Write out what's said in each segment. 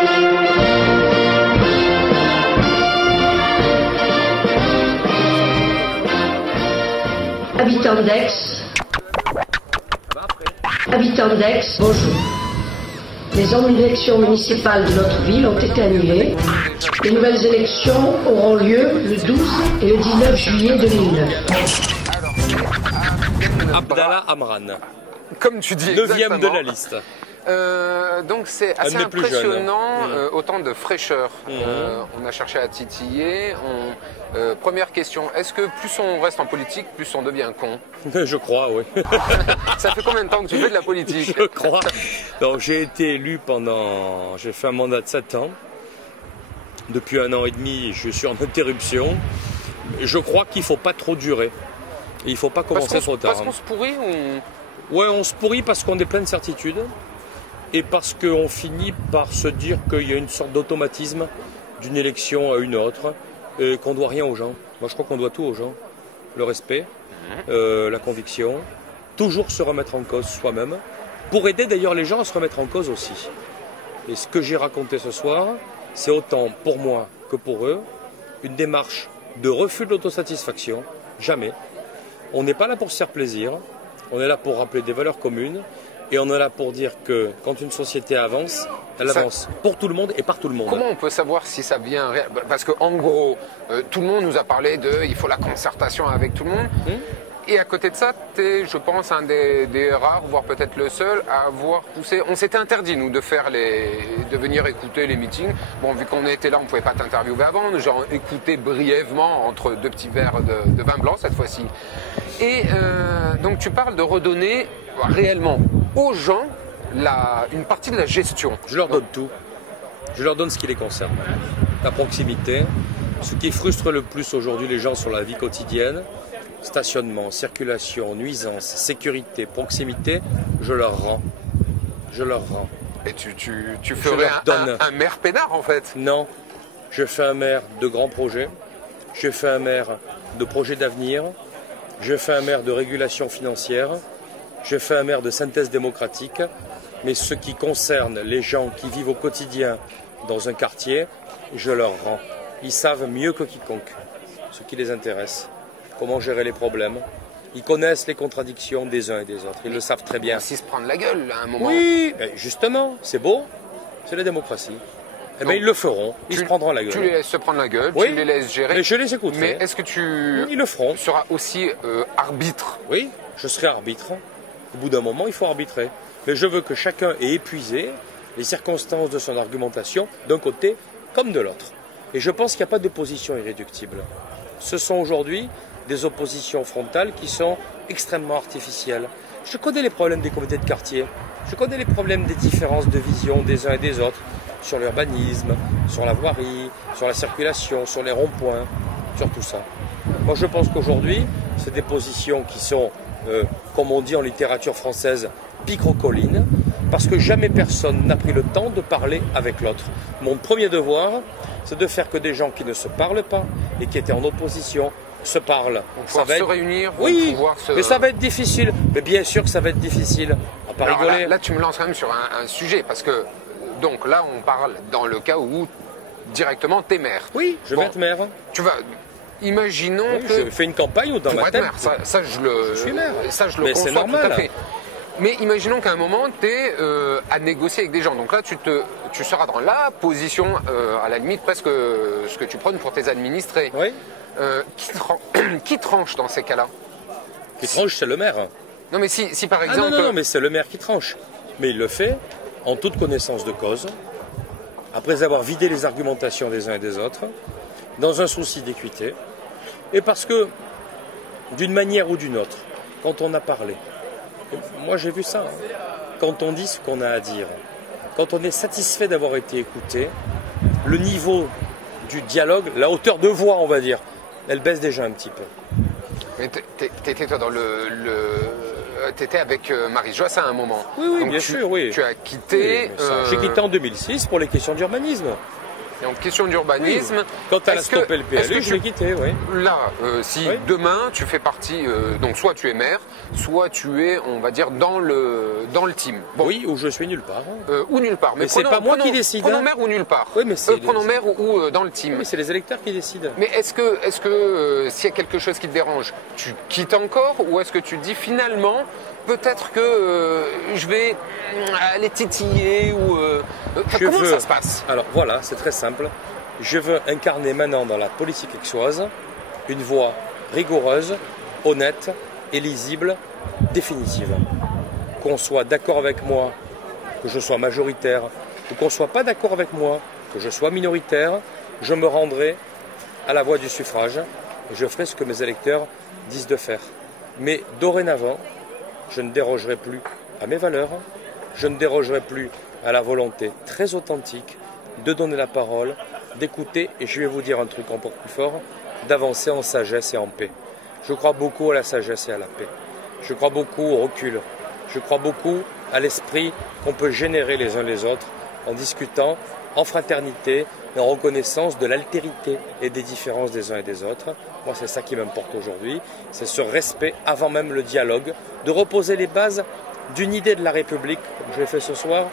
Habitants d'Aix, bonjour. Les élections municipales de notre ville ont été annulées. Les nouvelles élections auront lieu le 12 et le 19 juillet 2009. Abdallah Amran. Comme tu dis, 9e de la liste. Donc c'est assez impressionnant, autant de fraîcheur. On a cherché à titiller. Première question, est-ce que plus on reste en politique, plus on devient con? Je crois, oui. Ça fait combien de temps que tu fais de la politique? Je crois. J'ai été élu pendant... J'ai fait un mandat de 7 ans. Depuis 1 an et demi, je suis en interruption. Je crois qu'il ne faut pas trop durer. Il ne faut pas commencer trop tard. Parce qu'on se pourrit ou... Ouais, on se pourrit parce qu'on est plein de certitudes. Et parce qu'on finit par se dire qu'il y a une sorte d'automatisme d'une élection à une autre et qu'on ne doit rien aux gens. Moi, je crois qu'on doit tout aux gens. Le respect, la conviction, toujours se remettre en cause soi-même, pour aider d'ailleurs les gens à se remettre en cause aussi. Et ce que j'ai raconté ce soir, c'est autant pour moi que pour eux, une démarche de refus de l'autosatisfaction. Jamais. On n'est pas là pour se faire plaisir, on est là pour rappeler des valeurs communes. Et on est là pour dire que quand une société avance, elle avance pour tout le monde et par tout le monde. Comment on peut savoir si ça vient... Parce qu'en gros, tout le monde nous a parlé de il faut la concertation avec tout le monde. Et à côté de ça, tu es, je pense, un des rares, voire peut-être le seul, à avoir poussé... On s'était interdit, nous, de venir écouter les meetings. Bon, vu qu'on était là, on ne pouvait pas t'interviewer avant. Nous avons écouté brièvement, entre 2 petits verres de vin blanc, cette fois-ci. Et donc, tu parles de redonner réellement aux gens une partie de la gestion. Je leur donne tout. Je leur donne ce qui les concerne. La proximité, ce qui frustre le plus aujourd'hui les gens sur la vie quotidienne, stationnement, circulation, nuisance, sécurité, proximité, je leur rends. Je leur rends. Et tu ferais un maire peinard en fait? Non, je fais un maire de grands projets, je fais un maire de projets d'avenir, je fais un maire de régulation financière, je fais un maire de synthèse démocratique, mais ce qui concerne les gens qui vivent au quotidien dans un quartier, je leur rends. Ils savent mieux que quiconque ce qui les intéresse, comment gérer les problèmes. Ils connaissent les contradictions des uns et des autres, ils le savent très bien. Ils se prendre la gueule à un moment. Oui, justement, c'est beau, c'est la démocratie. Eh bien, ils le feront, ils se prendront la gueule. Tu les laisses se prendre la gueule, oui, tu les laisses gérer. Mais je les écouterai. Mais est-ce que ils le feront. seras aussi arbitre? Oui, je serai arbitre. Au bout d'un moment, il faut arbitrer. Mais je veux que chacun ait épuisé les circonstances de son argumentation d'un côté comme de l'autre. Et je pense qu'il n'y a pas d'opposition irréductible. Ce sont aujourd'hui des oppositions frontales qui sont extrêmement artificielles. Je connais les problèmes des comités de quartier. Je connais les problèmes des différences de vision des uns et des autres sur l'urbanisme, sur la voirie, sur la circulation, sur les ronds-points, sur tout ça. Moi, je pense qu'aujourd'hui, c'est des positions qui sont, comme on dit en littérature française, picrocollines, parce que jamais personne n'a pris le temps de parler avec l'autre. Mon premier devoir, c'est de faire que des gens qui ne se parlent pas et qui étaient en opposition se parlent. Ça va se réunir, oui, pouvoir se... mais ça va être difficile. Mais bien sûr que ça va être difficile. On va pas rigoler. Là, tu me lances quand même sur un sujet, parce que, donc là, on parle dans le cas où directement t'es maire. Oui, je vais être maire. Tu vas... Imaginons que... Je fais une campagne dans ma tête. Maire, ça, je suis maire. Ça, je le conçois tout à fait. Mais imaginons qu'à un moment, tu es à négocier avec des gens. Donc là, tu seras dans la position, à la limite, presque ce que tu prônes pour tes administrés. Oui. Qui tranche dans ces cas-là? Qui tranche, c'est le maire. Non, mais si par exemple... non, mais c'est le maire qui tranche. Mais il le fait en toute connaissance de cause, après avoir vidé les argumentations des uns et des autres, dans un souci d'équité, et parce que, d'une manière ou d'une autre, quand on a parlé, moi j'ai vu ça, quand on dit ce qu'on a à dire, quand on est satisfait d'avoir été écouté, le niveau du dialogue, la hauteur de voix, on va dire, elle baisse déjà un petit peu. Mais t'étais toi dans t'étais avec Marie Josse à un moment. Oui, donc bien sûr, oui. Tu as quitté... Oui, j'ai quitté en 2006 pour les questions d'urbanisme. Donc, question d'urbanisme. Oui. Quand elle a stoppé le PLU, je l'ai quitté, oui. Là, si demain tu fais partie, donc soit tu es maire, soit tu es, on va dire, dans le team. Bon. Oui, ou je suis nulle part. Ou nulle part. Mais c'est pas moi qui décide. Prenons maire ou nulle part. Oui, mais prenons maire ou dans le team. Oui, mais c'est les électeurs qui décident. Mais est-ce que s'il y a quelque chose qui te dérange, tu quittes encore, ou est-ce que tu dis finalement, peut-être que je vais aller titiller ou comment ça se passe? Alors voilà, c'est très simple. Je veux incarner maintenant dans la politique aixoise une voie rigoureuse, honnête et lisible, définitive. Qu'on soit d'accord avec moi, que je sois majoritaire, ou qu'on ne soit pas d'accord avec moi, que je sois minoritaire, je me rendrai à la voie du suffrage et je ferai ce que mes électeurs disent de faire. Mais dorénavant, je ne dérogerai plus à mes valeurs, je ne dérogerai plus à la volonté très authentique de donner la parole, d'écouter, et je vais vous dire un truc encore plus fort, d'avancer en sagesse et en paix. Je crois beaucoup à la sagesse et à la paix. Je crois beaucoup au recul. Je crois beaucoup à l'esprit qu'on peut générer les uns les autres en discutant, en fraternité et en reconnaissance de l'altérité et des différences des uns et des autres. Moi, c'est ça qui m'importe aujourd'hui. C'est ce respect avant même le dialogue, de reposer les bases d'une idée de la République, comme je l'ai fait ce soir,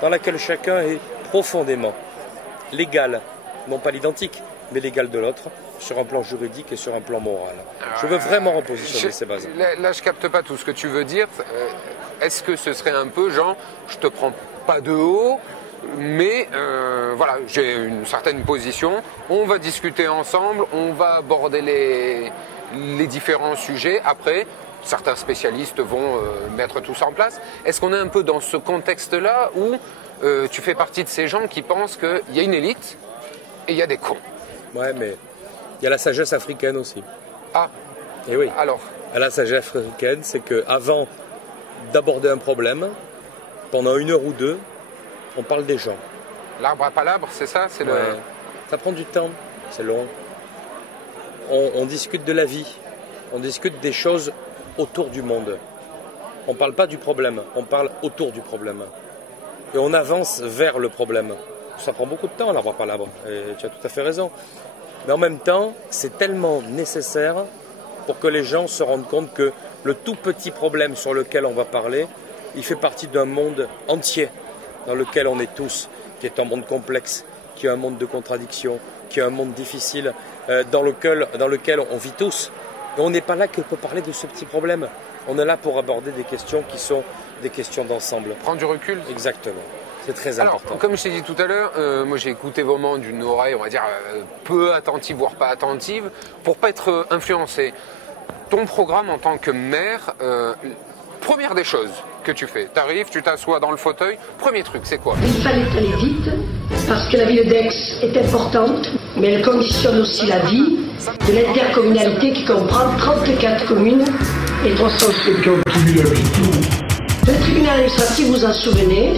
dans laquelle chacun est profondément l'égal, non pas l'identique, mais l'égal de l'autre, sur un plan juridique et sur un plan moral. Je veux vraiment repositionner ces bases. Là, je capte pas tout ce que tu veux dire. Est-ce que ce serait un peu genre, je te prends pas de haut, mais voilà, j'ai une certaine position, on va discuter ensemble, on va aborder les différents sujets. Après, certains spécialistes vont mettre tout ça en place. Est-ce qu'on est un peu dans ce contexte-là où tu fais partie de ces gens qui pensent qu'il y a une élite et il y a des cons? Ouais, mais il y a la sagesse africaine aussi. Ah, et oui. Alors la sagesse africaine, c'est qu'avant d'aborder un problème, pendant 1 heure ou 2, on parle des gens. L'arbre à palabre, c'est ça? Ouais. Ça prend du temps, c'est long. On discute de la vie, on discute des choses autour du monde. On ne parle pas du problème, on parle autour du problème. Et on avance vers le problème. Ça prend beaucoup de temps, l'arbre à palabre, et tu as tout à fait raison. Mais en même temps, c'est tellement nécessaire pour que les gens se rendent compte que le tout petit problème sur lequel on va parler, il fait partie d'un monde entier dans lequel on est tous, qui est un monde complexe, qui est un monde de contradictions, qui est un monde difficile, dans lequel on vit tous. Et on n'est pas là que pour parler de ce petit problème. On est là pour aborder des questions qui sont des questions d'ensemble. Prendre du recul. Exactement. C'est très important. Alors, comme je t'ai dit tout à l'heure, moi j'ai écouté vraiment d'une oreille, on va dire, peu attentive, voire pas attentive, pour pas être influencé. Ton programme en tant que maire, première des choses que tu fais, tu arrives, tu t'assois dans le fauteuil, premier truc, c'est quoi? Il fallait aller vite, parce que la ville d'Aix est importante, mais elle conditionne aussi la vie de l'intercommunalité qui comprend 34 communes et 300 structures. Le tribunal administratif, vous en souvenez?